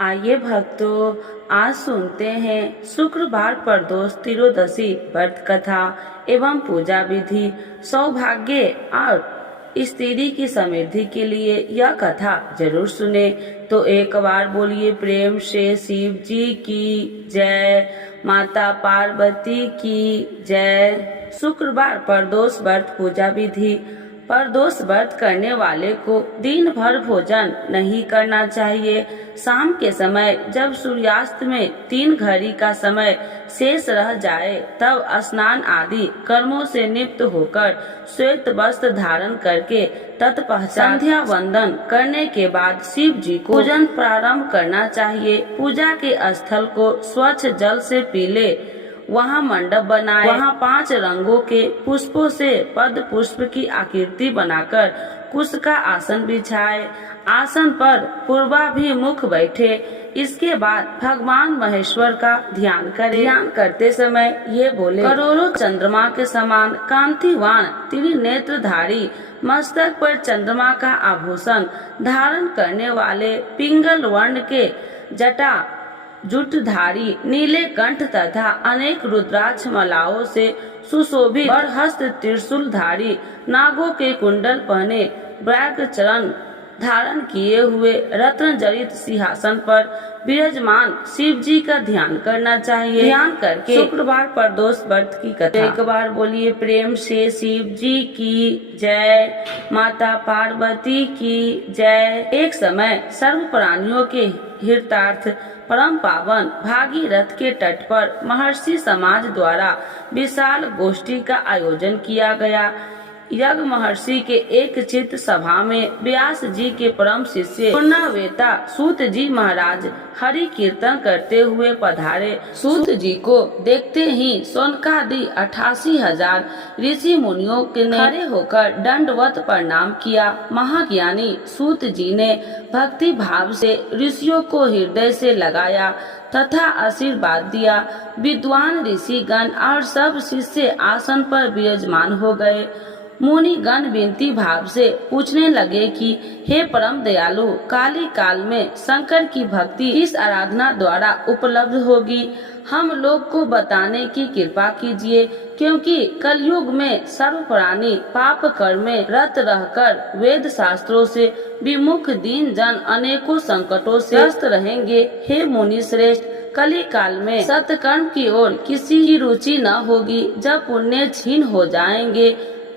आइए भक्तों, आज सुनते हैं शुक्रवार प्रदोष त्रयोदशी व्रत कथा एवं पूजा विधि। सौभाग्य और स्त्री की समृद्धि के लिए यह कथा जरूर सुने। तो एक बार बोलिए प्रेम से शिव जी की जय, माता पार्वती की जय। शुक्रवार प्रदोष व्रत पूजा विधि। प्रदोष व्रत करने वाले को दिन भर भोजन नहीं करना चाहिए। शाम के समय जब सूर्यास्त में 3 घड़ी का समय शेष रह जाए तब स्नान आदि कर्मों से निवृत्त होकर श्वेत वस्त्र धारण करके तत्पश्चात संध्या वंदन करने के बाद शिव जी को पूजन प्रारंभ करना चाहिए। पूजा के स्थल को स्वच्छ जल से पीले, वहाँ मंडप बनाए, वहाँ 5 रंगों के पुष्पों से पद्म पुष्प की आकृति बनाकर कुश का आसन बिछाए। आसन पर पूर्वाभिमुख बैठे। इसके बाद भगवान महेश्वर का ध्यान करें। ध्यान करते समय ये बोले, करोड़ों चंद्रमा के समान कांतिवान त्रिनेत्रधारी, मस्तक पर चंद्रमा का आभूषण धारण करने वाले, पिंगल वर्ण के जटा जुटधारी, नीले कंठ तथा अनेक रुद्राक्ष मालाओं से सुशोभित और हस्त त्रिशूलधारी, नागों के कुंडल पहने, व्याघ्र चरण धारण किए हुए रत्न जड़ित सिंहासन पर विराजमान शिव जी का ध्यान करना चाहिए। ध्यान करके शुक्रवार प्रदोष व्रत की कथा एक बार बोलिए प्रेम से शिव जी की जय, माता पार्वती की जय। एक समय सर्व प्राणियों के हितार्थ परम पावन भागीरथ के तट पर महर्षि समाज द्वारा विशाल गोष्ठी का आयोजन किया गया। यज्ञ महर्षि के एक चित्त सभा में व्यास जी के परम शिष्य पूर्णावेता सूत जी महाराज हरि कीर्तन करते हुए पधारे। सूत जी को देखते ही सौनकादि 88,000 ऋषि मुनियों ने खड़े होकर दंडवत प्रणाम किया। महाज्ञानी सूत जी ने भक्ति भाव से ऋषियों को हृदय से लगाया तथा आशीर्वाद दिया। विद्वान ऋषि गण और सब शिष्य आसन पर विराजमान हो गए। मुनि गण विनती भाव से पूछने लगे कि हे परम दयालु, काली काल में शंकर की भक्ति किस आराधना द्वारा उपलब्ध होगी, हम लोग को बताने की कृपा कीजिए, क्योंकि कलयुग में सर्व प्राणी पाप कर्म में रत रहकर वेद शास्त्रों से विमुख दीन जन अनेकों संकटों से ग्रस्त रहेंगे। हे मुनि श्रेष्ठ, कली काल में सत्कर्म की ओर किसी की रुचि न होगी। जब पुण्य क्षीण हो जाएंगे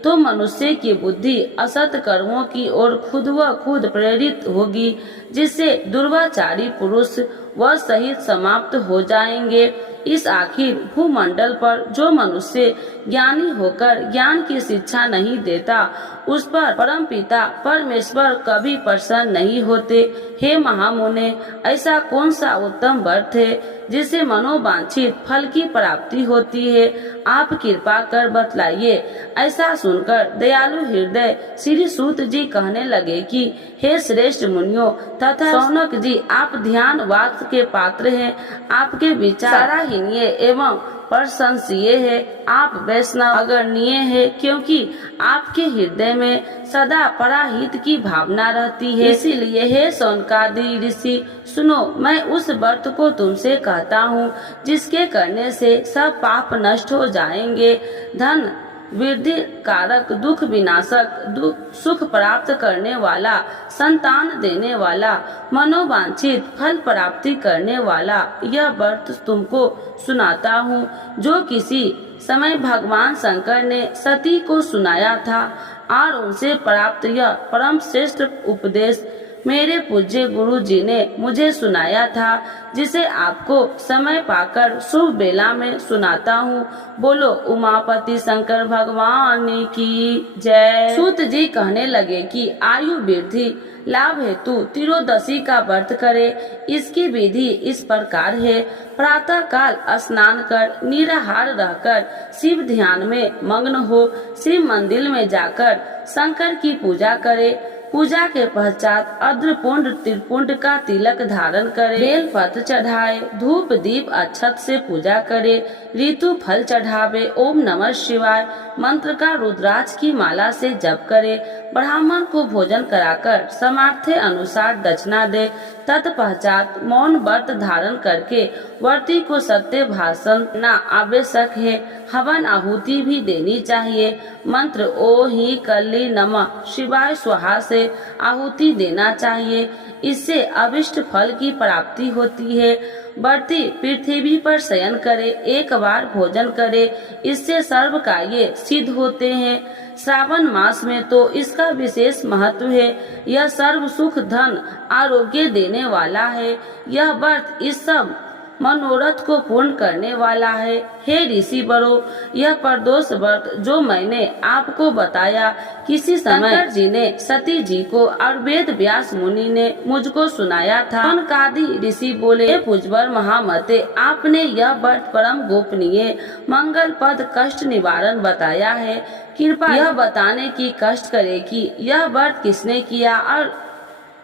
तो मनुष्य की बुद्धि असत कर्मों की ओर खुद व खुद प्रेरित होगी, जिससे दुर्वाचारी पुरुष व सहित समाप्त हो जाएंगे। इस आखिर भूमंडल पर जो मनुष्य ज्ञानी होकर ज्ञान की शिक्षा नहीं देता, उस पर परमपिता परमेश्वर कभी प्रसन्न नहीं होते। हे महामुने, ऐसा कौन सा उत्तम व्रत है जिसे मनोवांछित फल की प्राप्ति होती है? आप कृपा कर बतलाइए। ऐसा सुनकर दयालु हृदय श्री सूत जी कहने लगे कि हे श्रेष्ठ मुनियों तथा शौनक जी, आप ध्यान वाक्य के पात्र हैं। आपके विचार सराहनीय एवं प्रशंसनीय है। आप वैष्णव अग्रणीय है, क्योंकि आपके हृदय में सदा पराहित की भावना रहती है। इसीलिए हे शौनकादि ऋषि, सुनो, मैं उस व्रत को तुमसे कहता हूँ जिसके करने से सब पाप नष्ट हो जाएंगे। धन वृद्धि कारक, दुख विनाशक, सुख प्राप्त करने वाला, संतान देने वाला, मनोवांछित फल प्राप्ति करने वाला यह व्रत तुमको सुनाता हूँ, जो किसी समय भगवान शंकर ने सती को सुनाया था और उनसे प्राप्त यह परम श्रेष्ठ उपदेश मेरे पूज्य गुरु जी ने मुझे सुनाया था, जिसे आपको समय पाकर शुभ बेला में सुनाता हूँ। बोलो उमापति शंकर भगवान की जय। सूत जी कहने लगे कि आयु वृद्धि लाभ हेतु त्रयोदशी का व्रत करे। इसकी विधि इस प्रकार है। प्रातः काल स्नान कर निराहार रहकर शिव ध्यान में मग्न हो, शिव मंदिर में जाकर शंकर की पूजा करे। पूजा के पश्चात अद्रपुंड त्रिपुंड का तिलक धारण करे, बेल पत्र चढ़ाए, धूप दीप अक्षत से पूजा करे, ऋतु फल चढ़ावे, ओम नमः शिवाय मंत्र का रुद्राक्ष की माला से जप करे, ब्राह्मण को भोजन कराकर सामर्थ्य अनुसार दक्षिणा दे तत्पश्चात मौन व्रत धारण करके व्रती को सत्य भाषण करना आवश्यक है। हवन आहुति भी देनी चाहिए। मंत्र ओ ही कल्ली नमः शिवाय स्वाहा से आहुति देना चाहिए। इससे अभिष्ट फल की प्राप्ति होती है। व्रती पृथ्वी पर शयन करे, एक बार भोजन करे, इससे सर्व कार्य सिद्ध होते हैं। श्रावण मास में तो इसका विशेष महत्व है। यह सर्व सुख धन आरोग्य देने वाला है। यह व्रत इस सब मनोरथ को पूर्ण करने वाला है। हे ऋषि बरो, यह प्रदोष व्रत जो मैंने आपको बताया, किसी समय शंकर जी ने सती जी को और वेद व्यास मुनि ने मुझको सुनाया था। सौनकादि ऋषि बोले, हे पूज्यवर महामते, आपने यह व्रत परम गोपनीय मंगल पद कष्ट निवारण बताया है। कृपया यह बताने की कष्ट करे कि यह व्रत किसने किया और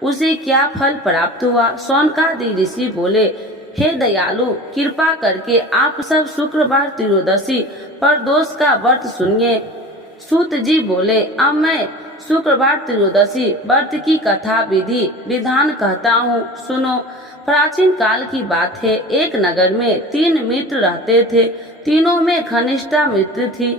उसे क्या फल प्राप्त हुआ। सौनकादि ऋषि बोले, हे दयालु, कृपा करके आप सब शुक्रवार त्रयोदशी प्रदोष का व्रत सुनिए। सूत जी बोले, अब मैं शुक्रवार त्रयोदशी व्रत की कथा विधि विधान कहता हूँ, सुनो। प्राचीन काल की बात है। एक नगर में 3 मित्र रहते थे। तीनों में घनिष्ठा मित्र थी।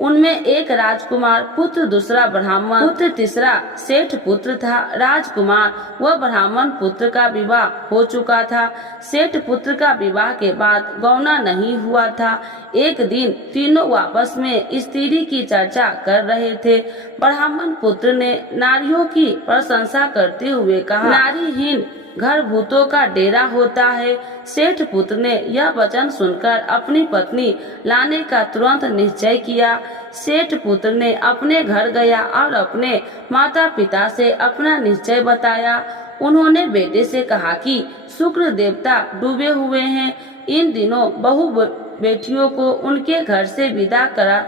उनमें एक राजकुमार पुत्र, दूसरा ब्राह्मण पुत्र, तीसरा सेठ पुत्र था। राजकुमार व ब्राह्मण पुत्र का विवाह हो चुका था। सेठ पुत्र का विवाह के बाद गौना नहीं हुआ था। एक दिन तीनों आपस में स्त्री की चर्चा कर रहे थे। ब्राह्मण पुत्र ने नारियों की प्रशंसा करते हुए कहा, नारीहीन घर भूतों का डेरा होता है। सेठ पुत्र ने यह वचन सुनकर अपनी पत्नी लाने का तुरंत निश्चय किया। सेठ पुत्र ने अपने घर गया और अपने माता पिता से अपना निश्चय बताया। उन्होंने बेटे से कहा कि शुक्र देवता डूबे हुए हैं। इन दिनों बहु बेटियों को उनके घर से विदा करा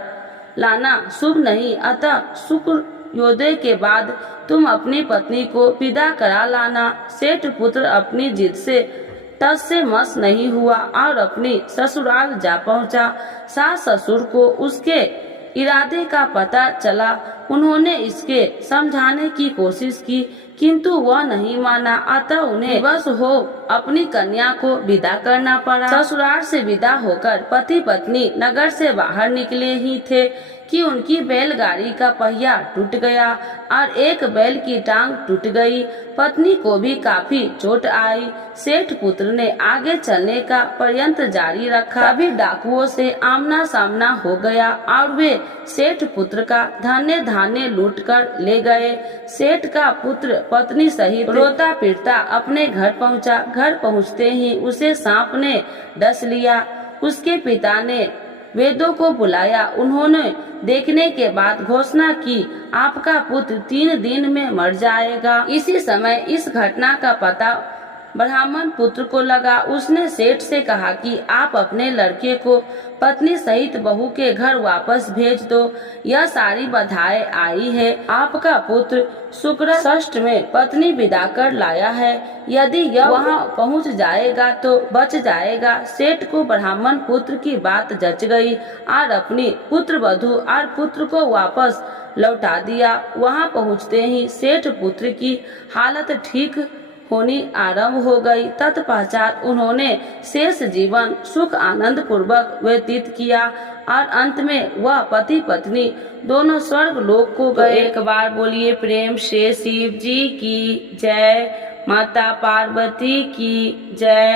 लाना शुभ नहीं, अतः शुक्र योदय के बाद तुम अपनी पत्नी को विदा करा लाना। सेठ पुत्र अपनी जिद से तस से मस नहीं हुआ और अपनी ससुराल जा पहुंचा। सास ससुर को उसके इरादे का पता चला। उन्होंने इसके समझाने की कोशिश की, किंतु वह नहीं माना। अतः उन्हें बस हो अपनी कन्या को विदा करना पड़ा। ससुराल से विदा होकर पति पत्नी नगर से बाहर निकले ही थे कि उनकी बैलगाड़ी का पहिया टूट गया और एक बैल की टांग टूट गई। पत्नी को भी काफी चोट आई। सेठ पुत्र ने आगे चलने का प्रयत्न जारी रखा। तभी डाकुओं से आमना सामना हो गया और वे सेठ पुत्र का धन्य धान्य लूट कर ले गए। सेठ का पुत्र पत्नी सहित रोता पीटता अपने घर पहुंचा। घर पहुंचते ही उसे सांप ने डस लिया। उसके पिता ने वेदों को बुलाया। उन्होंने देखने के बाद घोषणा की, आपका पुत्र 3 दिन में मर जाएगा। इसी समय इस घटना का पता ब्राह्मण पुत्र को लगा। उसने सेठ से कहा कि आप अपने लड़के को पत्नी सहित बहू के घर वापस भेज दो। यह सारी बाधाएं आई है। आपका पुत्र शुक्र षष्ठ में पत्नी विदा कर लाया है। यदि यह वहां पहुंच जाएगा तो बच जाएगा। सेठ को ब्राह्मण पुत्र की बात जच गई और अपनी पुत्र वधू और पुत्र को वापस लौटा दिया। वहां पहुंचते ही सेठ पुत्र की हालत ठीक होनी आरंभ हो गई। तत्पश्चात उन्होंने शेष जीवन सुख आनंद पूर्वक व्यतीत किया और अंत में वह पति पत्नी दोनों स्वर्ग लोक को गए। एक बार बोलिए प्रेम से शिव जी की जय, माता पार्वती की जय।